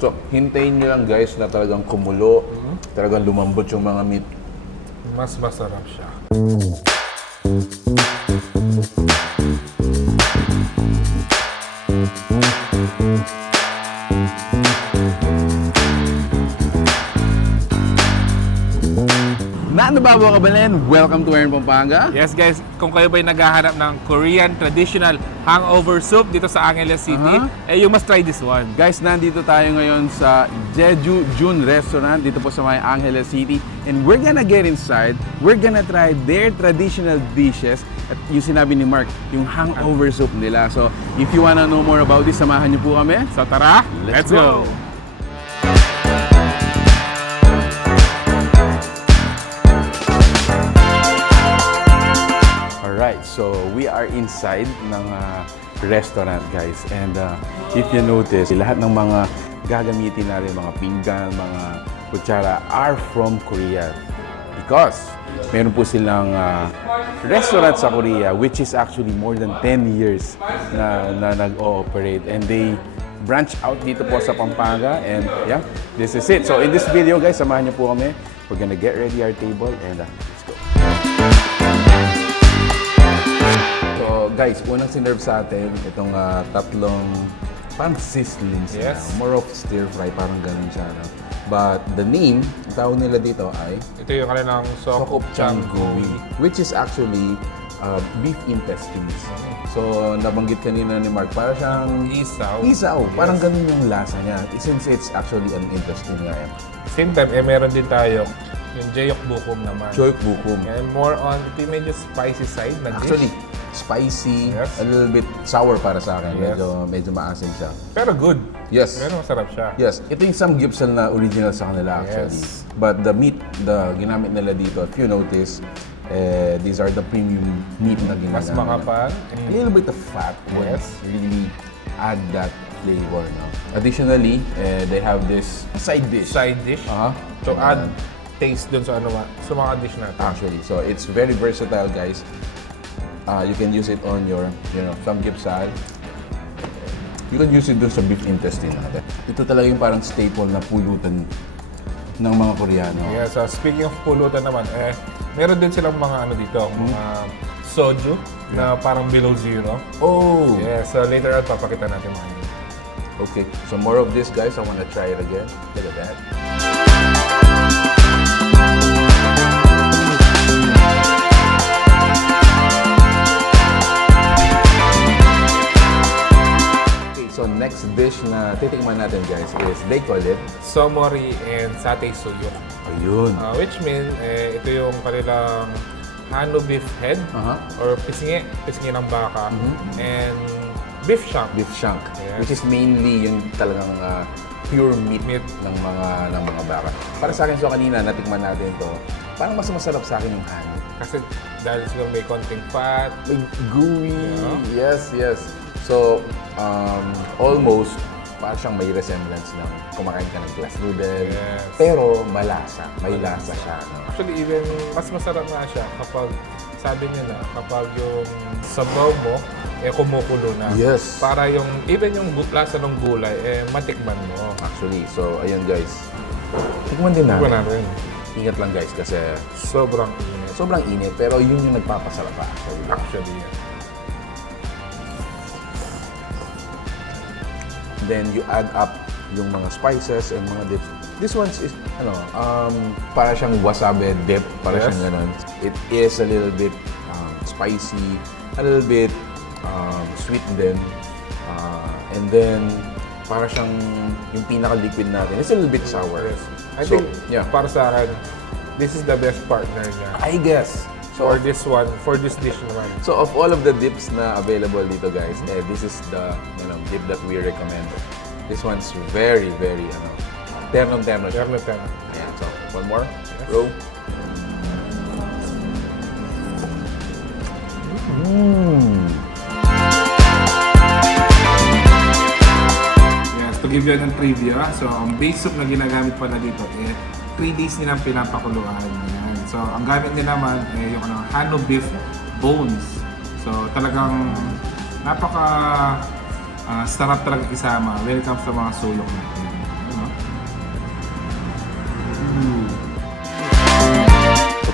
So, hintayin nyo lang guys na talagang kumulo, talagang lumambot yung mga meat. Mas masarap siya. Naano kabalin? Welcome to Pampanga. Yes guys, kung kayo ba'y naghahanap ng Korean traditional hangover soup dito sa Angeles City, you must try this one. Guys, nandito tayo ngayon sa Jeju Joon Restaurant dito po sa may Angeles City. And we're gonna get inside. We're gonna try their traditional dishes. At yung sinabi ni Mark, yung hangover soup nila. So, if you wanna know more about this, samahan niyo po kami. So tara, let's go! Alright, so we are inside ng restaurant guys, and if you notice, lahat ng mga gagamitin natin, mga pinggan, mga kutsara are from Korea because meron po silang restaurant sa Korea which is actually more than 10 years na nag-ooperate, and they branch out dito po sa Pampanga, and yeah, this is it. So in this video guys, samahan niyo po kami. We're gonna get ready our table and let's go. So guys, unang sinerve sa atin itong tatlong parang sizzling sila. Yes. More of stir fry, parang ganun siya. No? But the name, ang tawag nila dito ay Ito yung kanilang Sokop Changgui, which is actually beef intestines. So nabanggit kanina ni Mark, parang siyang isaw. isaw. Parang ganun yung lasa niya. Since it's actually an intestine nga. Same time, meron din tayo yung Jeok Bukum naman. Choyok bukum. And more on, ito yung medyo spicy side na dish. Actually, spicy, Yes. a little bit sour para sa akin. Yes. Medyo maasim siya. Pero good. Yes. Pero masarap siya. Yes. Ito yung samgyeopsal na original sa kanila actually. Yes. But the meat, the ginamit nila dito, if you notice, these are the premium meat na ginagamit. Mas makapal. A little bit of fat would Yes. really add that flavor. No? Additionally, they have this side dish. Side dish. Uh-huh. To add taste dun sa sa mga dish natin. Actually, so it's very versatile, guys. You can use it on your, samgyeopsal. You can use it dun sa beef intestine natin. Ito talaga yung parang staple na pulutan ng mga Koreano. Yeah, so speaking of pulutan naman, meron din silang mga ano dito, mga soju na parang below zero. Oh! Yeah, so later on papakita natin mga yun. Okay, so more of this, guys. I wanna try it again. Look at that. So next dish na titikman natin guys is, they call it Somori and satay suyok. ayun. Which mean, ito yung kanilang hano beef head or pisngi ng baka and beef shank. Beef shank, Yes. which is mainly yung talagang pure meat, ng mga baka. Para sa akin, so kanina natikman natin to, parang mas masarap sa akin yung hano. Kasi dahil siguro may konting fat. Like gooey. Yes, yes. So, almost parang siyang may resemblance ng kumakain ka ng glass noodle. Yes. Pero malasa. May lasa siya. No? Actually, even mas masarap nga siya kapag, sabi nila, kapag yung sabaw mo, kumukulo na. Yes. Para yung, even yung lasa ng gulay, matikman mo. Actually, so ayun guys. Tikman din natin. Tikman natin. Ingat lang guys kasi Sobrang init. sobrang init, pero yun yung nagpapasarap actually. Actually, Then you add up yung mga spices and mga dips. This one is, para siyang wasabi dip, para Yes. siyang ganun. It is a little bit spicy, a little bit sweet din. And then, para siyang yung pinaka-liquid natin, it's a little bit sour. yes. I So, think, yeah. para sa akin, this is the best partner niya. I guess. For this one, for this dish naman. So of all of the dips na available dito guys, this is the dip that we recommend. This one's very, very terno siya. Terno. Ayan, so one more. Row. Yes, to give you an trivia, so ang base soup na ginagamit pala dito, 3 days nilang pinapakuluan. Yan. So ang gamit nila naman, yung hano beef bones. So talagang napaka sarap talaga isama when it comes sa mga sulok natin.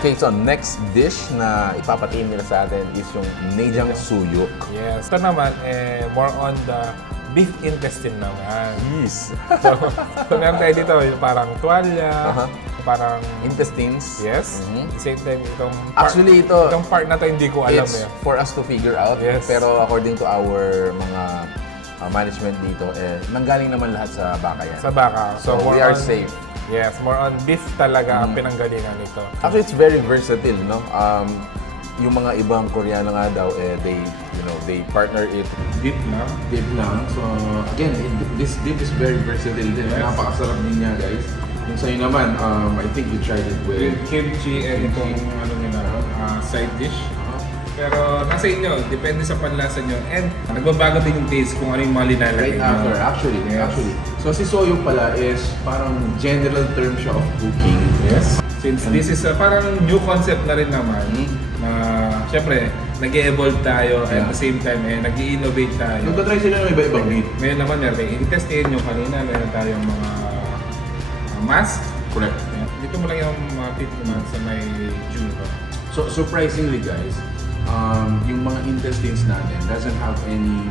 Okay, so next dish na ipapatiin nila sa atin is yung Naejangtang. Yes. Ito naman, more on the beef intestine naman. Yes. So meron tayo dito yung parang tuwalya, parang Intestines. yes. Same time itong Actually, ito, itong part na to hindi ko alam it's for us to figure out. Yes. Pero according to our mga management dito, nanggaling naman lahat sa baka yan. Sa baka. So we are safe. Yes, more on beef talaga ang pinanggalingan nito. Actually, it's very versatile, no? Yung mga ibang Koreano nga daw, they partner it Beef na. dip lang. So, again, this dip is very versatile din. Yes. Napakasarap din niya, guys. Yung sa'yo naman, I think you tried it with With kimchi and itong ano nila, side dish. Pero nasa inyo, depende sa panlasa nyo. And nagbabago din yung taste kung ano yung mga right linalagay after. nyo. Actually. Yes. So, si soyo pala is parang general term siya of cooking. Yes. Since this is parang new concept na rin naman, na syempre, nag-evolve tayo at the same time, nag-i-innovate tayo. Nagtatry sila ng iba-ibang meat. Ngayon naman, meron tayong intestine, yung kanina, meron tayong mga mask. Correct. Dito mo lang yung mga tip naman sa may June. So, surprisingly, guys, yung mga intestines natin doesn't have any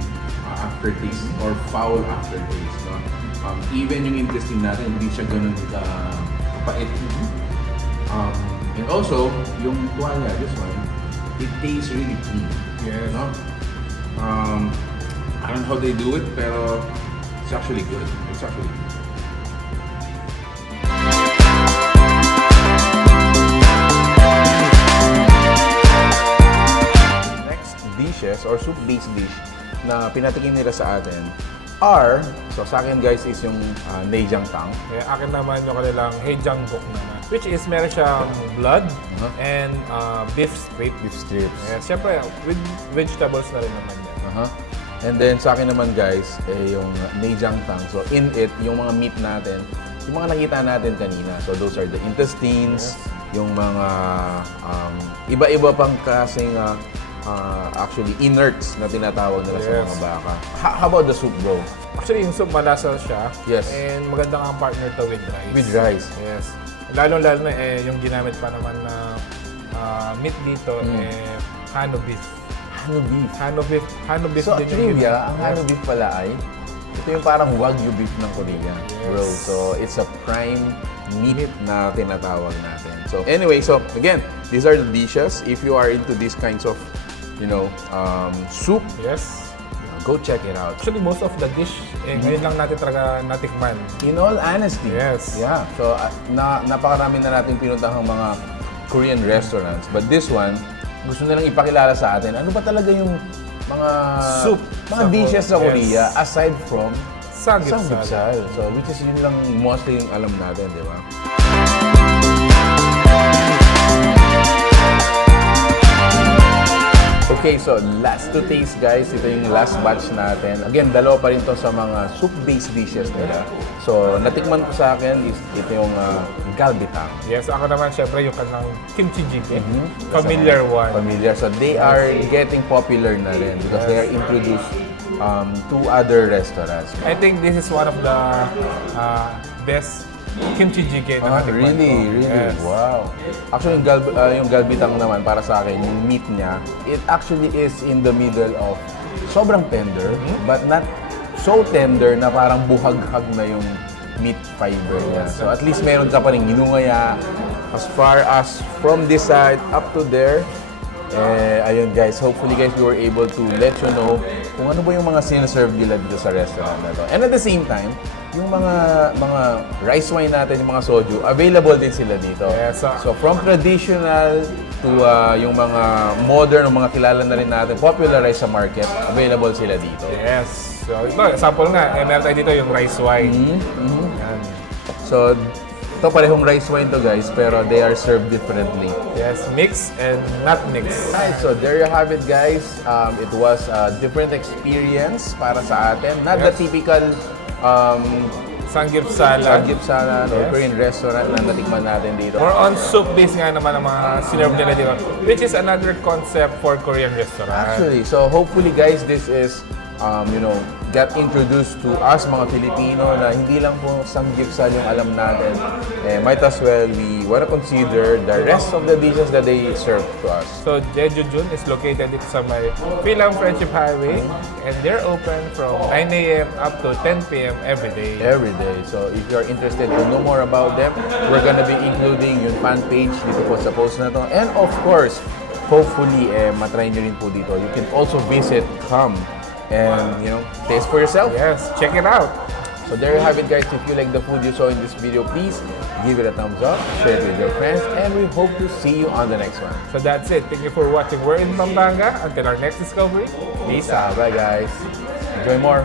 aftertaste or foul aftertaste. No? Even yung intestine natin, hindi siya ganun kapait. And also, yung tuwalya, this one, it tastes really clean. Yes. No? I don't know how they do it, pero it's actually good. It's actually good. Next dishes or soup-based dish na pinatikim nila sa atin are, so sa akin guys is yung Naejangtang. Akin naman yung kanilang Haejangguk naman. Which is meron siyang blood and beef strip. Beef strips. Yes, syempre with vegetables na rin naman yan. And then sa akin naman guys, yung Naejangtang. So in it, yung mga meat natin, yung mga nakita natin kanina. So those are the intestines, yung mga iba-iba pang kasing actually inerts na tinatawag nila sa mga baka. How about the soup, bro? Actually, yung soup malasa siya. Yes. And maganda ang partner to with rice. With rice. Yes. Lalo-lalo na yung ginamit pa naman na meat dito, Hano beef. Hano beef. Hano beef So din yung trivia, ang Hano beef pala ay ito yung parang Wagyu beef ng Korea, bro. So it's a prime meat na tinatawag natin. So anyway, so again, these are the dishes. If you are into these kinds of soup, Yes. go check it out. Actually, most of the dish, ngayon lang natin talaga natikman. In all honesty, Yes. yeah. So napakarami na natin pinuntahang mga Korean restaurants. But this one, gusto nilang ipakilala sa atin, ano ba talaga yung mga Soup mga sa dishes sa Korea. Korea aside from Samgyeopsal. samgyeopsal. So which is yun lang mostly yung alam natin, di ba? Okay, so last to taste guys, ito yung last batch natin. Again, dalawa pa rin to sa mga soup-based dishes nila. So, natikman ko sa akin is ito yung Galbitang. Yes, ako naman syempre yung kanang kimchi jjigae. Familiar one. Familiar. So, they are getting popular na rin because they are introduced to other restaurants. I think this is one of the best kimchi jjigae na natikman ko. Really? Yes. Wow. Actually, yung Galbitang naman, para sa akin, yung meat niya, it actually is in the middle of sobrang tender, but not so tender na parang buhaghag na yung meat fiber niya. So at least meron ka pa rin ginungaya. As far as from this side up to there, ayun guys, hopefully guys, we were able to let you know kung ano ba yung mga sinaserve nila dito sa restaurant na to. And at the same time, yung mga rice wine natin, yung mga soju, available din sila dito. Yes, So from traditional to yung mga modern, mga kilala na rin natin, popularized sa market, available sila dito. Yes. So, ito, example nga, meron tayo dito yung rice wine. Yan. So, ito parehong rice wine to guys, pero they are served differently. Yes, mix and not mix. Alright, so there you have it guys. It was a different experience para sa atin. Not the typical Samgyeopsal. or Korean restaurant na natikman natin dito. More on soup-based nga naman ang mga sinerve nila dito. Which is another concept for Korean restaurant. Actually, so hopefully guys, this is, got introduced to us mga Filipino na hindi lang po samgyupsal yung alam natin. Might as well we want to consider the rest of the dishes that they serve to us. So Jeju Joon is located dito sa may Fil-Am Friendship Highway and they're open from 9 a.m. up to 10 p.m. every day. Every day. So if you're interested to know more about them, we're gonna be including yung fan page dito po sa post na to. And of course, hopefully, matry nyo rin po dito. You can also visit, come, and, taste for yourself. Yes, check it out. So there you have it, guys. If you like the food you saw in this video, please give it a thumbs up, share it with your friends, and we hope to see you on the next one. So that's it. Thank you for watching. We're in Pampanga. Until our next discovery, peace out. Bye, guys. Enjoy more.